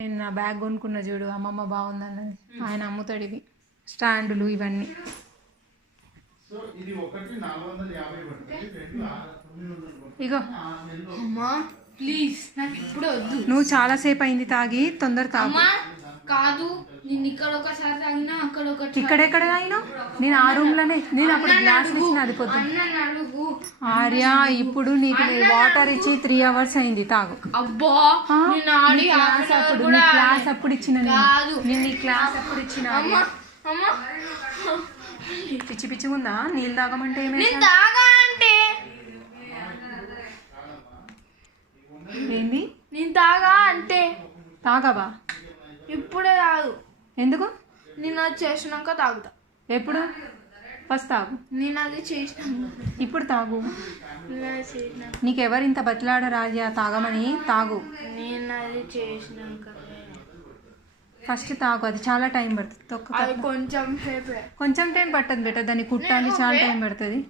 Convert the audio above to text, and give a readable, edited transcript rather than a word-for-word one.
నేను నా బ్యాగ్ కొనుక్కున్న చూడు, అమ్మమ్మ బాగుందన్నది. ఆయన అమ్ముతాడు ఇవి స్టాండులు ఇవన్నీ. ఇగో ప్లీజ్ నాకు ఇప్పుడు వద్దు. నువ్వు చాలాసేపు అయింది తాగి, తొందర తాగు. కాదు, నేను ఇక్కడ ఒకసారి తాగినా అక్కడ ఒకటి. ఇక్కడెక్కడ తాగినా? నేను ఆ రూమ్ లోనే. నేను అప్పుడు గ్లాస్ ఇచ్చిన అది పొద్దున్న. ఆర్య ఇప్పుడు నీకు వాటర్ ఇచ్చి 3 hours అయింది, తాగు. అబ్బా క్లాస్ అప్పుడు ఇచ్చిన నేను నీ క్లాస్ అప్పుడు ఇచ్చిన. పిచ్చి పిచ్చి ఉందా? నీళ్ళు తాగమంటే ఏంది? నేను తాగా అంటే తాగవా? ఇప్పుడే తాగు. ఎందుకు? నేను అది చేసినాక తాగుతా. ఎప్పుడు? ఫస్ట్ తాగు. నేను అది చేసినాక ఇప్పుడు తాగు. నీకెవరు ఇంత బతిలాడ రాజా తాగమని? తాగు. నేను అది చేసినాక ఫస్ట్ తాగు. అది చాలా టైం పడుతుంది. కొంచెం కొంచెం టైం పట్టదు బెటర్, దాన్ని కుట్టాలి, చాలా టైం పడుతుంది.